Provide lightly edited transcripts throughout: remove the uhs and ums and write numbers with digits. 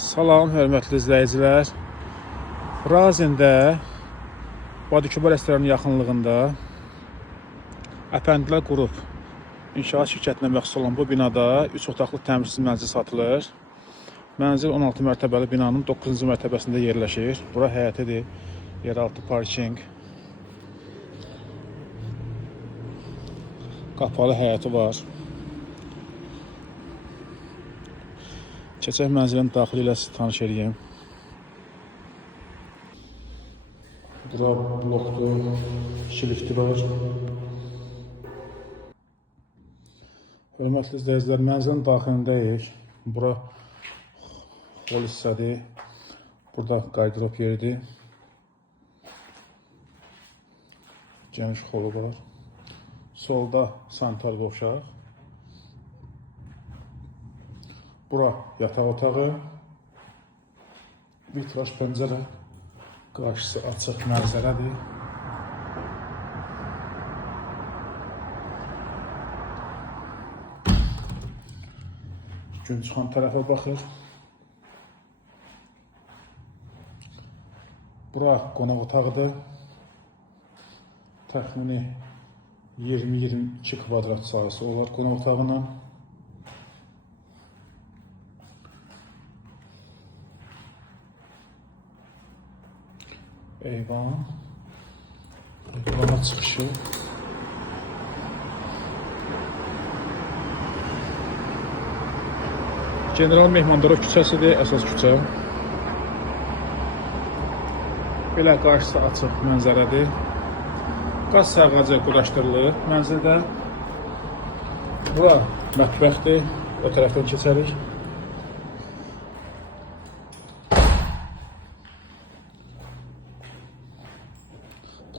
Salam, hörmətli izləyicilər. Razində Badikoba restoranının yaxınlığında Əpəndilər Qrup İnşaat şirkətinə məxsus olan bu binada 3 otaqlı təmirsiz mənzil satılır. Mənzil 16 mərtəbəli binanın 9-cu mərtəbəsində yerləşir. Bura həyətidir, yeraltı parking. Qapalı həyəti var. Keçək mənzilin daxili ilə sizi tanış edeyim. Bura blokdur, 2 lifti var. Hörmətli izləyicilər, mənzilin daxilindəyik. Bura hol hissədir. Burada qaydırop yeridir. Geniş holu var. Solda sanitar qovşaq. Bura yataq otağı. Vitraj pəncərə. Qarşısı açıq mənzərədir. Gün çıxan tərəfə baxır. Bura qonaq otağıdır. Təxmini 20-22 kvadrat sahəsi olar qonaq otağının. Eyvan. Eyvana çıxışı. General Mehmandarov küçəsidir, əsas küçə. Belə qarşısı açıq mənzərədir. Qaz sərğacı quraşdırılır mənzildə. Bura mətbəxdir. O tərəfdən keçərik.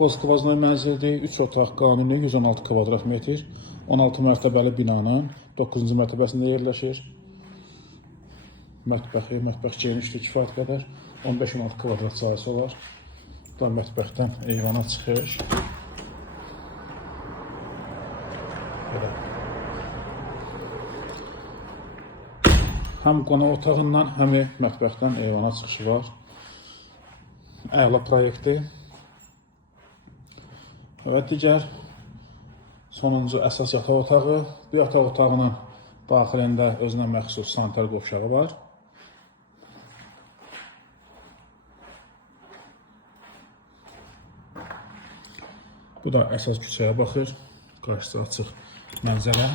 Qozqvaznoy mənzildir. 3 otaq qanuni 116 kvadrat metr. 16 mərtəbəli binanın 9-cu mərtəbəsində yerləşir. Mətbəx genişdir, kifayət qədər. 15-16 kvadrat sahəsi olar. Bu da mətbəxdən eyvana çıxış. Həm qonaq otağından, həm mətbəxdən eyvana çıxışı var. Əla proyektdir. Və digər sonuncu əsas yataq otağı. Bu yataq otağının daxilində özünə məxsus sanitar qovşağı var. Bu da əsas küçəyə baxır. Qarşısı açıq mənzərə.